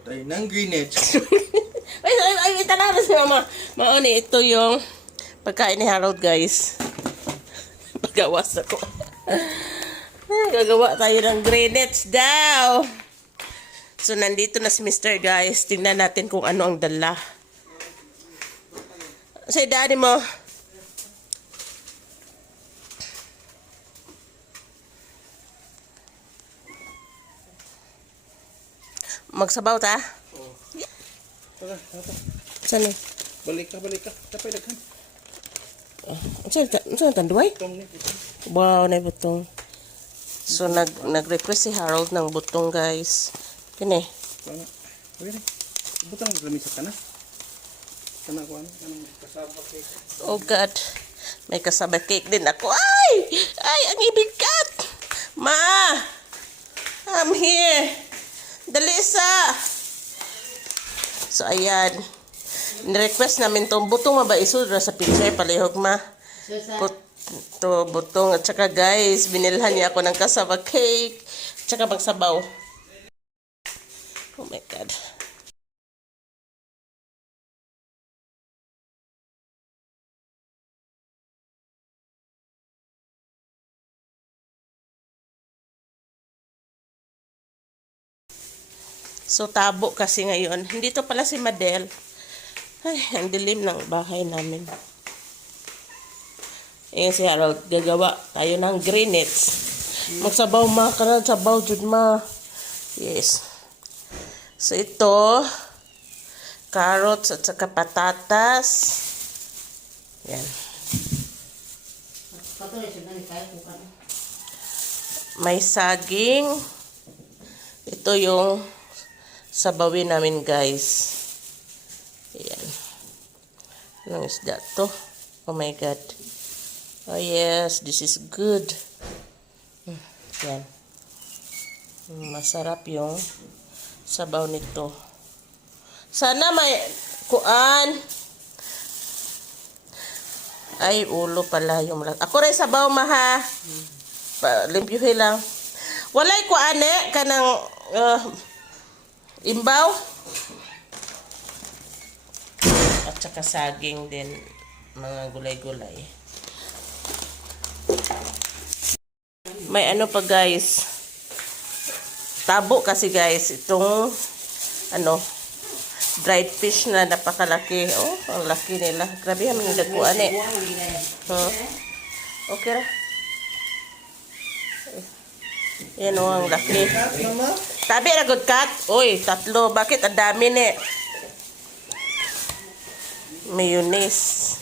Gawa tayo ng greenage. Ay, tanaw na si mama. Mauni, ito yung pagkain ni Harold, guys. Pagawas ako. Gagawa tayo ng greenage daw. So, nandito na si Mr. guys. Tingnan natin kung ano ang dala. Say, daddy mo. Magsabaw ta? Oo. Tara, tara. Saan eh? Balik ka. Tapay daghan. Saan tanduay? Tong ni butong. Wow, na butong. So, nag-request si Harold ng butong, guys. Kini. Tama. Pwede. Butang mo sa kana. Kana ko ano? Kanang kasama cake. Oh, God. May kasabay cake din ako. Ay! Ay, ang ibigat! Ma! I'm here! Dalisa! So, ayan. Nirequest namin itong butong mabaisod sa picture. Palihog, ma. Butong. At saka, guys, binilhan niya ako ng kasaba cake. At saka magsabaw. Oh, my God. So, tabo kasi ngayon. Hindi to pala si Madel. Ay, ang dilim ng bahay namin. Ayan si Harold. Gagawa tayo ng greenage. Magsabaw ma. Karan sabaw jud ma. Yes. So, ito. Carrots at saka patatas. Yan. May saging. Ito yung sabawin namin, guys. Ayan. Anong isda to? Oh my God. Oh yes, this is good. Yan. Masarap yung sabaw nito. Sana may kuan. Ay, ulo pala yung malaki. Ako rin sabaw, maha. Limpyuhin lang. Walay kuan kanang imbaw. At saka saging din. Mga gulay-gulay. May ano pa, guys. Tabo kasi, guys. Itong dried fish na napakalaki. Oh, ang laki nila. Grabe kami nagkuan Okay ra. Yan o, ang laki. Tabi na good cut. Uy, 3. Bakit? Ang dami ni. Mayonnaise.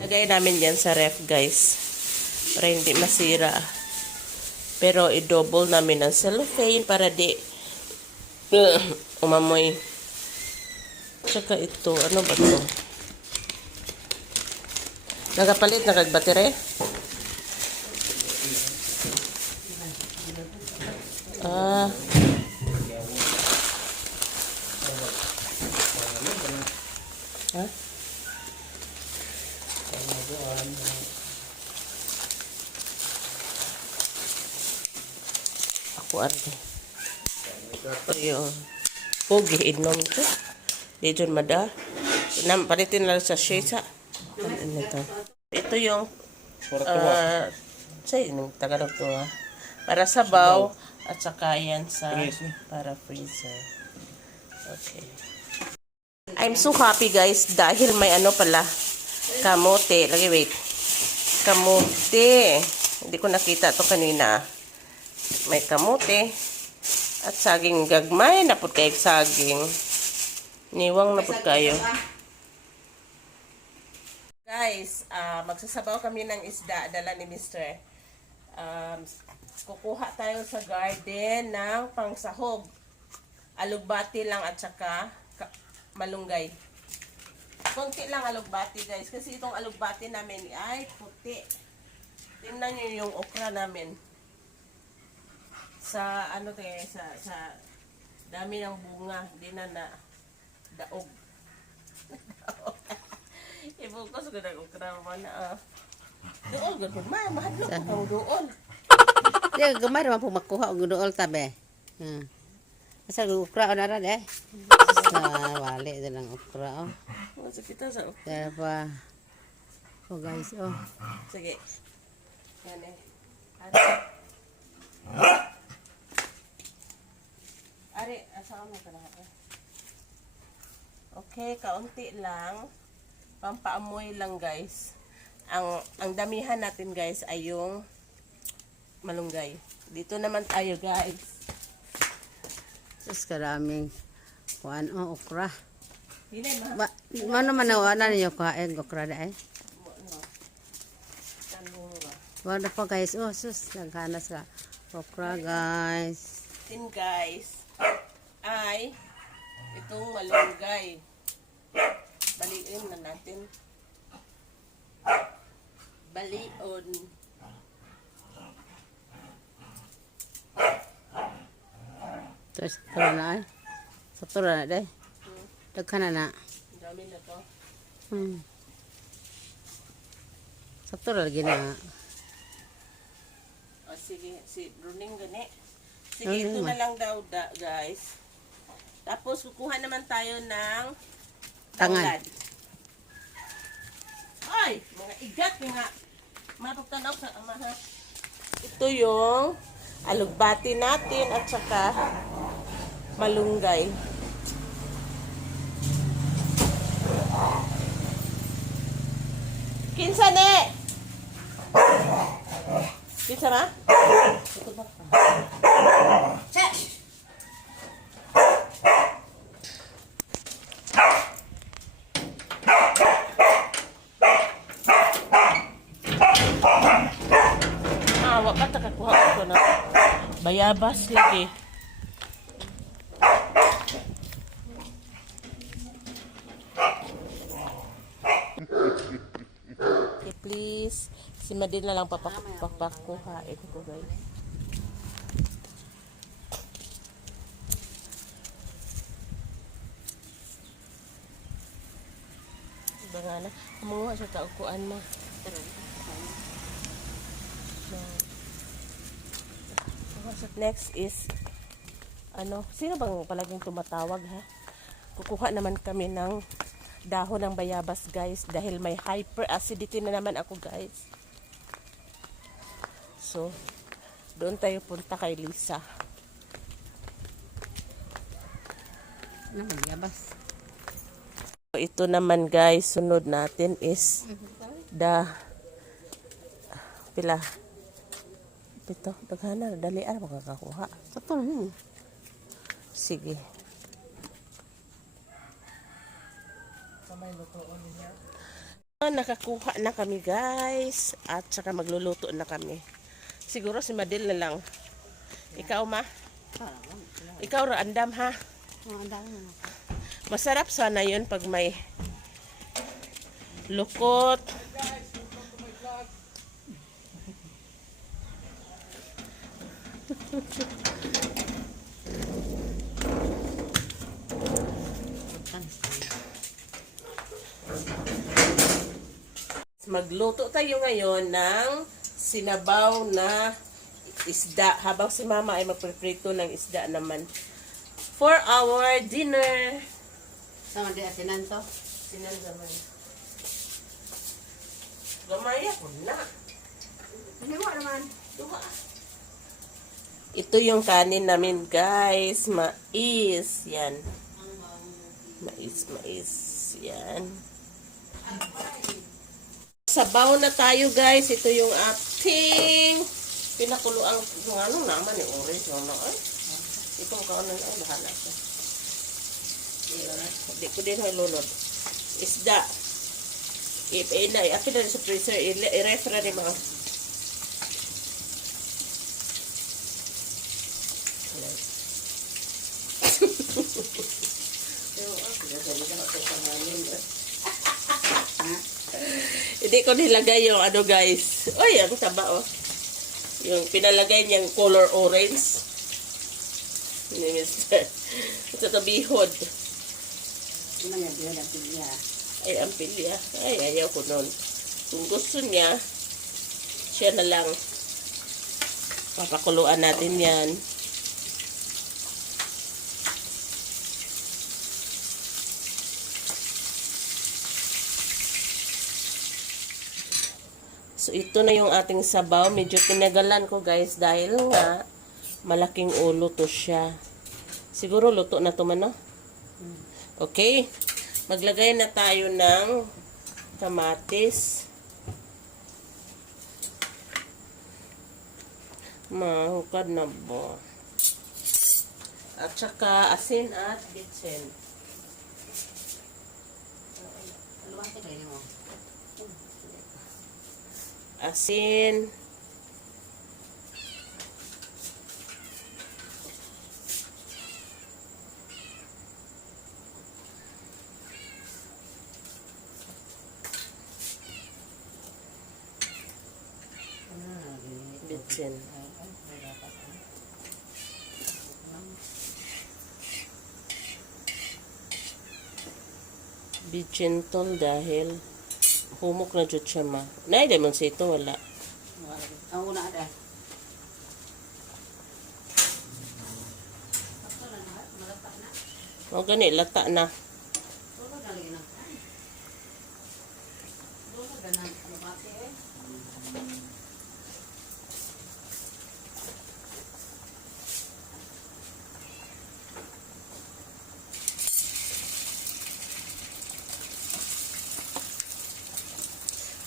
Lagay namin yan sa ref, guys. Para hindi masira. Pero i-double namin ang cellophane para di umamoy. Tsaka ito. Ano ba ito? Nagapalit na kagbatire? Ah. Ha? Ako arte. Ayun. Pogi inom ito. Dito mada. Palitin lang sa shesa. Ano ito? Ito yung say, Tagalog to ha. Para sabaw. At saka yan sa para freezer. Okay. I'm so happy, guys, dahil may ano pala. Kamote. Lagi, wait. Kamote. Hindi ko nakita to kanina. May kamote. At saging gagmay. Napot kayo saging. Niwang napot kayo. Guys, magsasabaw kami ng isda. Dala ni Mr. Kukuha tayo sa garden ng pangsahog. Alugbati lang at saka malunggay. Konti lang alugbati, guys. Kasi itong alugbati namin ay puti. Tingnan nyo yung okra namin. Sa sa dami ng bunga. Hindi na daog. Ibukos ko ng okra mo na. Doon, gano'n. Mahadlok ang doon. Dia gemar mah makuha gunuol tabe. Asa ukra o naran eh. Sa wali lang ukra oh. Masa kita sa... Dahil pa. Oh guys oh. Sige. Yan eh. Ari, asawa mo ka na. Okay, kaunti lang. Pampaamoy lang guys. Ang damihan natin guys ay yung malunggay. Dito naman tayo guys. Sus karaming kuan oh ukra. Dili Ba, mano man na ninyo kain ukra da eh. Wala pa guys. Oh sus naghanas ka. Okra guys. Din guys ay itong malunggay. Baliin na natin. Balion. Terus tura na ay. Sa tura na day. Daghan na. Dami na to. Sa tura lagi na. O sige, si Runing gani. Sige, ito na lang daw guys. Tapos kukuha naman tayo ng Tangan. tanglad. Ay, mga igat nga. Mapagtanaw sa amahan. Ito yung alugbati natin at saka malunggay. Kinsa ne? Kinsa na? Ito ba? Wa pa takakuha ko na bayabas lagi. Okay, please. Si Madin na lang papakuhain ko guys. Diba nga na? Kamunguha sa kaukuan mo. Next is sino bang palaging tumatawag ha? Kukuha naman kami ng dahon ng bayabas guys dahil may hyperacidity na naman ako guys. So, doon tayo punta kay Lisa. Ano magyabas? Ito naman guys, sunod natin is pila. Ito, daghana, dalian makakakuha. Sa tura na. Sige. Nakakuha na kami guys at saka magluluto na kami. Siguro si Madil na lang. Ikaw ma? Ikaw ra andam ha? Masarap sana yun pag may lukot. Magluto tayo ngayon ng sinabaw na isda habang si Mama ay magpreprito ng isda naman for our dinner. Sama di asinan to. Sinan naman. Gamaya ko na. Ano mo naman? Duha. Ito yung kanin namin guys. Mais. Yan. Mais. Yan. Sabaw na tayo guys. Ito yung ating pinakuloang naman yung orange. Itong kanan ay bahala siya. Hindi ko din halunod. Isda. Apin na sa freezer. I-refra ni mga. Hindi ko nilagay yung guys. Oy, ang taba yung pinalagay niyang color orange. Ni Mr. Ito tabihod. Ano yan? Diyan ang pilya. Ay, ang pilya. Ay, ayaw ko nun. Kung gusto niya, siya na lang. Papakuluan natin yan. So, ito na yung ating sabaw. Medyo tinagalan ko, guys, dahil nga malaking ulo to siya. Siguro luto na to man, no? Okay. Maglagay na tayo ng kamatis. Mahukad na ba? At saka asin at bitsin. Asin. Bitsin. Bitsin tol dahil humok na jud siya ma. Nay, demon sa ito, wala. Ang una ada. O gani, lata na.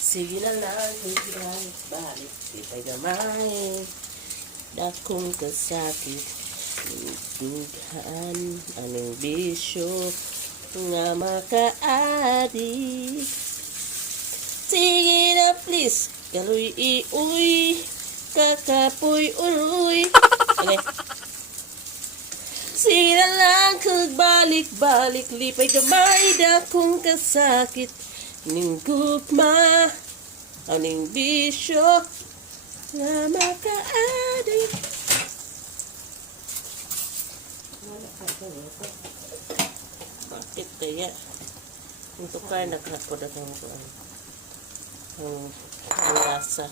Sige na lang, guys, balik kita gamay. Dakong kasakit, dughan, anong bisyo, nga makaadi. Sige na please, kaluy iuy, kakapoy uloy. Okay. Sige na lang, kag balik-balik, lipay gamay, dakong kasakit, ning gugma, aning bisyo, nga makaadi. Bakit kaya? Untuk kaya naghapod at ang lasa.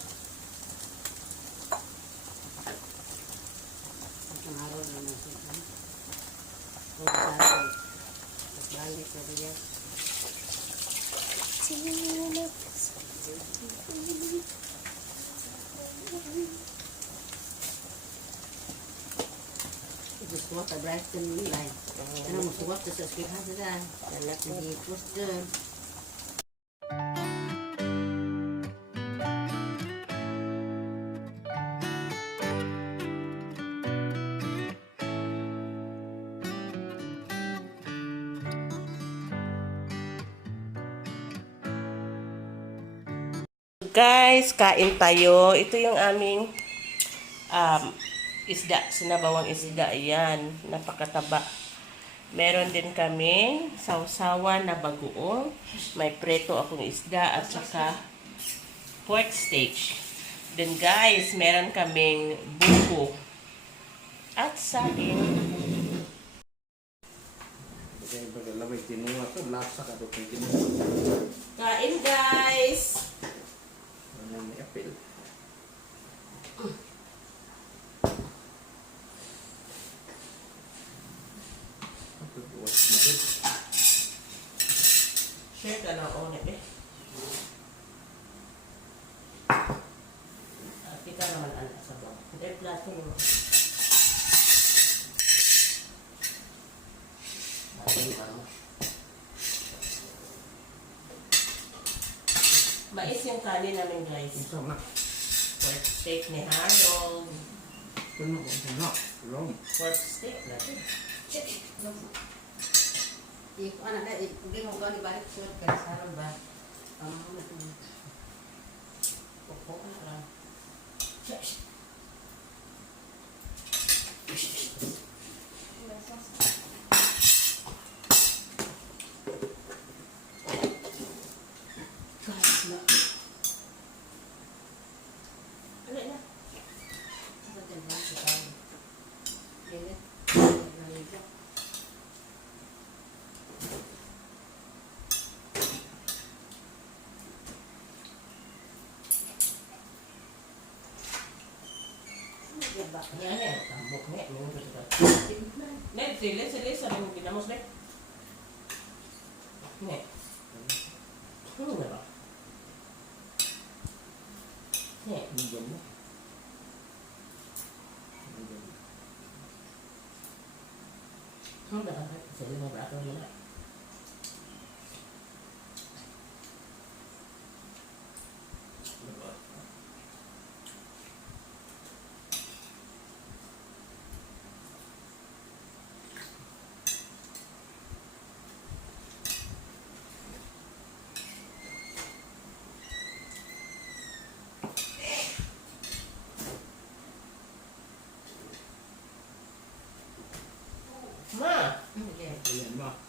Suwat sa Brighton nilay. Ano mo suwat sa skiphan sa anak ni poster. Guys, kain tayo. Ito yung aming isda. Sinabawang isda. Ayan. Napakataba. Meron din kaming sausawan na bagoong. May preto akong isda at saka pork steak. Then guys, meron kaming buko at saging. Kaya baga lamay tinuwa to, lasa ka to kung tinuwa. Kain guys! Ano may apel? Share ka lang ulit eh. Kita naman anak sa bawang. Hindi, plato mo. Mais yung kanin namin guys. Ito na. Pork steak ni Harold. Ito na. Long. Pork steak natin. Iko anak na hindi mo ka ibalik suwat ka sa ba. Opo ka lang. Yan eh, tambok nih, minum nih, sili, sering pinamos deh. Nih, nggak เนี่ยมันเย็นนะkhông được không sẽ đi một rạp rồi nữa ma เรียนบ่